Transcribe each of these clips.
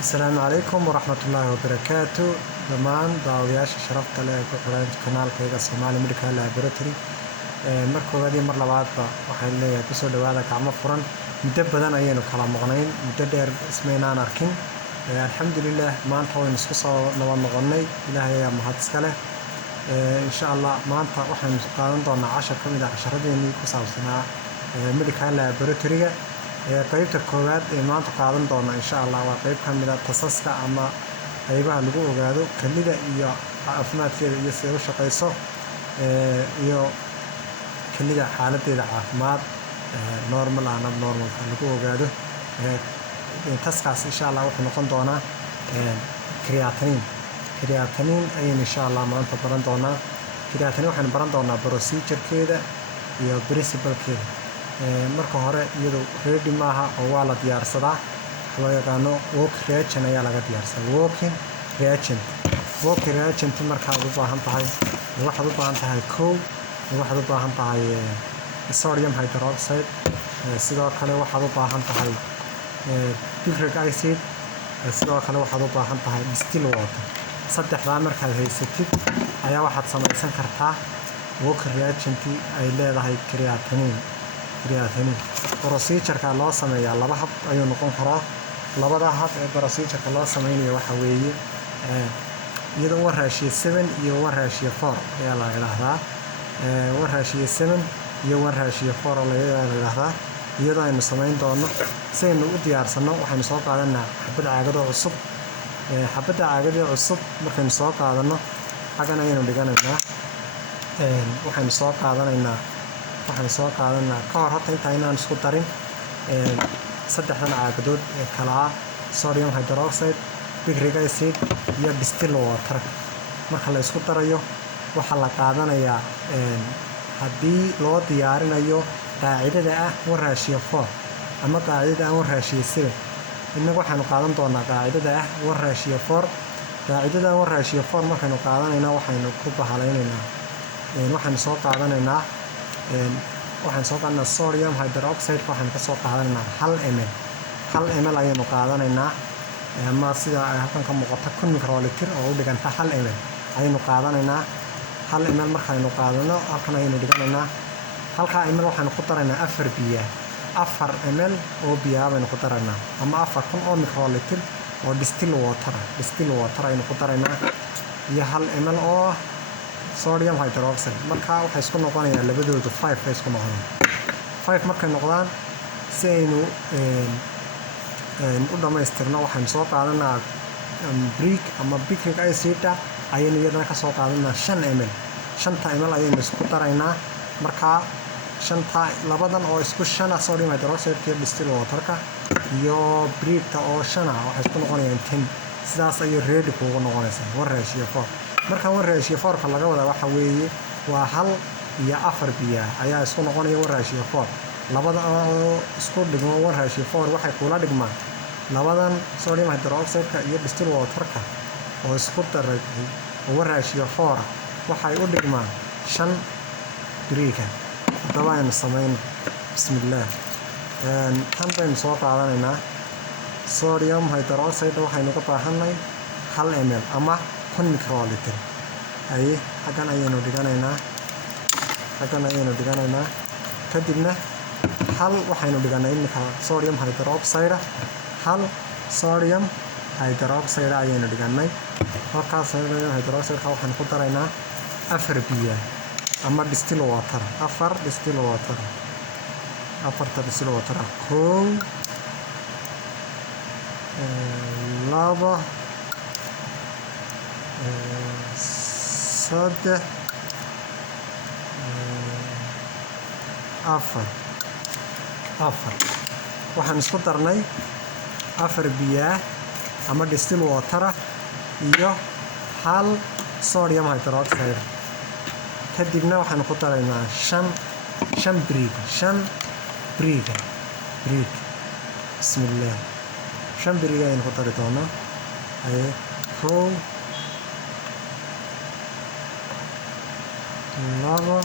السلام عليكم ورحمة الله وبركاته. دمان داوياش شرفت لك وحرين قناة كيغا سومالي ميديكال لابوراتوري marka wadi mar labaad ba waxaan leeyahay ku soo dhawaada gacmo furan muddo badan ayaynu kala maqnayn muddo dheer ismaynaan arkin alxamdulillah maanta waan isku soo noqonnay ilaahay ayaa mahad iska leh insha Allah maanta waxaan qaadan doonaa 10 kamid ah casharadeenii ku saabsanaa medical laboratory-ga qaybta koowaad ee maanta qaadan doona insha Allah waa qayb kamid ah tasaska ama qaybaha lagu ogaado kalida iyo caafimaadkeeda iyo sida uu shaqeyso iyo kalida xaaladeeda caafimaad normal aan abnormal lagu ogaado taskaas insha Allah wuxuu noqon doonaa creatinine ayaan insha Allah maanta baran doonaa creatinine waxaan baran doonaa procedure-keeda iyo principle-keeda marka hore iyadoo ready maaha oo waa la diyaarsadaa loo yaqaano work reagent ayaa laga diyaarsadaa working reagent markaad u baahan tahay waxaad u baahan tahay waxaad u baahan tahay sodium hydroxide sidoo kale waxaad u baahan tahay picric acid sidoo kale waxaad u baahan tahay distilled water saddexdaa markaad haysatid ayaa waxaad samaysan kartaa work reagent ay leedahay creatinine procedure-ka loo sameeyaa laba hab ayuu noqon karaa labada hab ee procedure-ka loo sameeyo waxa weeye iyadoo one ratio 7 iyo one ratio 4 ayaa la yiraahdaa one ratio 7 iyo one ratio 4 la yiraahdaa iyadoo aynu sameyn doono si aynu u diyaarsano waxaynu soo qaadanaa xabad caagado cusub markaynu soo qaadano xagan ayaynu dhiganaynaa waxaynu soo qaadanaa ka hor horta inta aynaan isku darin saddexdan caagadood ee kala ah sodium hydroxide picric acid iyo distilled water marka la isku darayo waxa la qaadanayaa haddii loo diyaarinayo qaacidada ah one ratio 4 ama qaacidada ah one ratio 7 innagu waxaanu qaadan doonaa qaacidada ah one ratio 4 qaacidada one ratio 4 markaynu qaadanayna waxaynu ku bahalaynaynaa waxaan soo qaadanaynaa sodium hydroxide waxaan ka soo qaadanaynaa 1 ml ayaynu qaadanaynaa ama sida ay halkan ka muuqato 1 microliter oo u dhiganta 1 ml ayaynu qaadanaynaa 1 ml markaynu qaadano halkan ayaynu dhiganaynaa halka ml waxaanu ku daraynaa 4 biyo 4 ml oo biyo baynu ku daraynaa ama 4 oo microliter oo distilled water ayaynu ku daraynaa iyo 1 ml oo sodium hydroxide marka waxay isku noqonayaan labadoodu 5 ay isku noqdaan 5 markay noqdaan si aynu u dhamaystirno waxaan soo qaadanaa brick ama picric acid ayaynu iyadana ka soo qaadanaa 5 ml ayaynu isku daraynaa marka labadan oo isku 5 sodium hydroxide iyo distilled water-ka iyo brick-ta oo 5 waxay isku noqonayaan 10 sidaas ayay ready kuugu noqonaysaa one ratio 4 marka one ratio 4 ka laga wada waxa weeye waa 1 iyo 4 biyo ayaa isku noqonaya one ratio 4 labada oo isku dhigmo one ratio 4 waxay kula dhigmaan labadan sodium hydroxide iyo distilled water-ka oo isku daray one ratio 4 waxay u dhigmaan 5 brick hadaba aynu sameeyno bismillaah tan baynu soo qaadanaynaa sodium hydroxide waxaynu ka baahanay 1 ml ama 1 microliter xagan ayaynu dhiganaynaa kadibna waxaynu dhiganay iminka sodium hydroxide sodium hydroxide ayaynu dhiganay halkaas sodium hydroxide waxaan ku daraynaa 4 biyo ama distilled water 4 distilled water laba saddex afar waxaan isku darnay 4 biyo ama distilled water iyo 1 sodium hydroxide kadibna waxaan ku daraynaa 5 brick bismillaah 5 brick ayaan ku dari doonaa laba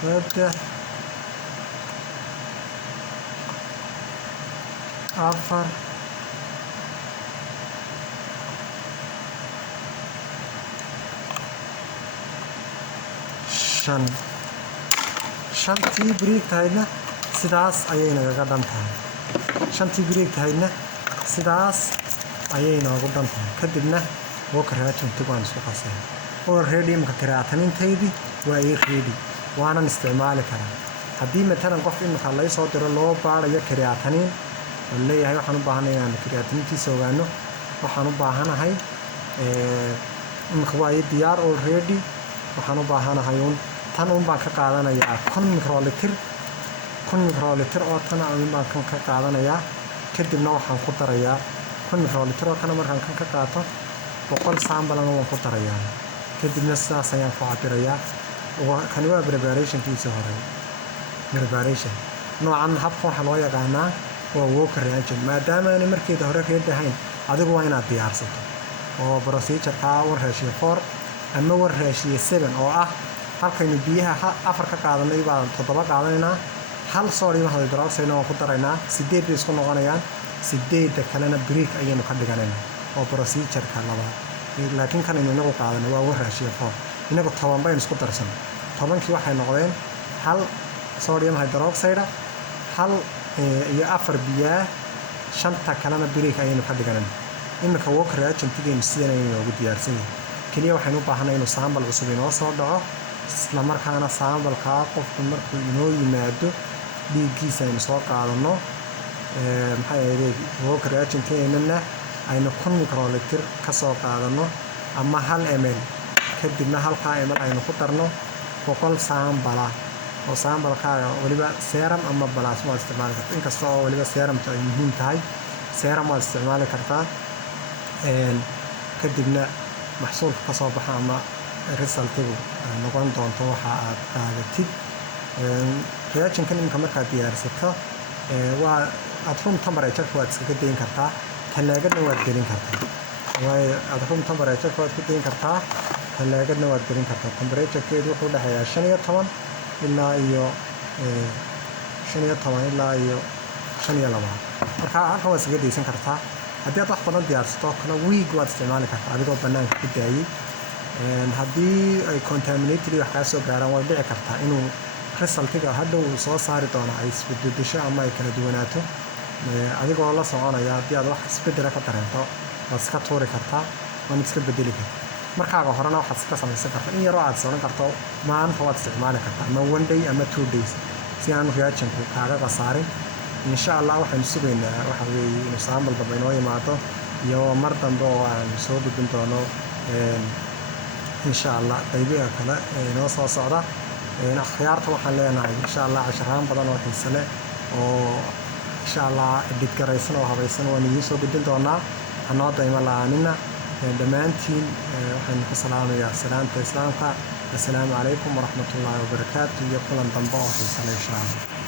saddex afar shan shantii break tahayna sidaas ayay naga dhan tahay shantii break tahayna sidaas ayay noogu dhan tahay kadibna walker reagent waan isku qasay already imka creatinintaydi waa ay ready waanan isticmaali karaa haddii matalan qof imka la soo diro loo baarayo creatinin oo leeyahay waxaan u baahanahay inaan creatinintiisa ogaano waxaan u baahanahay imka waa ay diyaar already waxaan u baahanahay tan baan ka qaadanayaa 1 microliter oo tan baan ka qaadanayaa kadibna waxaan ku darayaa 1 microliter oo tan markaan ka qaato 100 sample waan ku darayaa kadibna sidaas ayaan ku cabirayaa kan waa preparationkiisa hore preparation noocan habka waxa loo yaqaanaa waa walker reagent maadaama aan markeeda hore ready ahayn adigu waa inaad diyaarsato oo procedure-ka warheshiyo 4 ama warheshiyo 7 oo ah halkaynu biyaha afar ka qaadanay baa 7 qaadanaynaa hal sodium hydroxide oo ku daraynaa 8 bay isku noqonayaan 8 kalena break ayaynu ka dhiganaynaa oo procedure-ka labaad laakiin kan inagu qaadanay waa warheshiyo 4 inagu 10 baynu isku darsan 10kii waxay noqdeen hal sodium hydroxide hal iyo afar biyaha shanta kalena break ayaynu ka dhiganaynaa imika walker reagent-geenu sidaan ayaynu ugu diyaarsan yahay kaliya waxaynu u baahanay inuu sample cusub inoo soo dhaco isla markaana sample-ka qofku markuu inoo yimaado dhiiggiisa aynu soo qaadano maxay ahayd walker reagent-keenana aynu 1 microliter ka soo qaadano ama 1 ml kadibna halka ml aynu ku darno 100 sample oo sample-kaaga waliba serum ama plasma isticmaali kartaa inkasta oo waliba serumta ay muhiim tahay serum waa isticmaali kartaa kadibna maxsuulka ka soo baxa ama resultigu noqon doonto waxa aad qaadatid reagent-kan imka markaad diyaarsato waa aad room temperature waad iskaga dayn kartaa talaagadna waad gelin kartaa waayo aad room temperature waad ku dayn kartaa talaagadna waad gelin kartaa temperature-keedu wuxuu u dhexeeyaa 15 ilaa iyo 15 ilaa iyo 25 marka halkan waad iskaga daysan kartaa haddii aad wax badan diyaarsato kana week waad isticmaali kartaa adigoo bannaanka ku daayay haddii ay contaminated wax kaa soo gaaraan way dhici kartaa inuu resultiga hadhow soo saari doono ay isbedbedesho ama ay kala duwanaato adigoo la soconaya haddii aad wax isbedela ka dareento waad iska tuuri kartaa waad iska bedeli kartaa markaaga horena waxaad iska samaysan kartaa in yaroo aad socon karto maanta waad isticmaali kartaa ama 1 day ama 2 days si aan reagent-ku kaaga qasaarin insha Allah waxaan sugaynaa waxa weeye inuu sample dambe inoo yimaado iyo mar dambe oo aan soo gudbin doono insha Allah qaybiga kale inoo soo socda akhyaarta waxaan leenahay insha Allah casharaan badan oo xiiso leh oo insha Allah edit garaysan oo habaysan waan idin soo gudbin doonaa anoo dayma la'aanina dhammaantiin waxaan ku salaamayaa salaanta islaamka assalaamu calaykum waraxmatullaahi wabarakaatu iyo kulan dambe oo xiiso leh insha Allah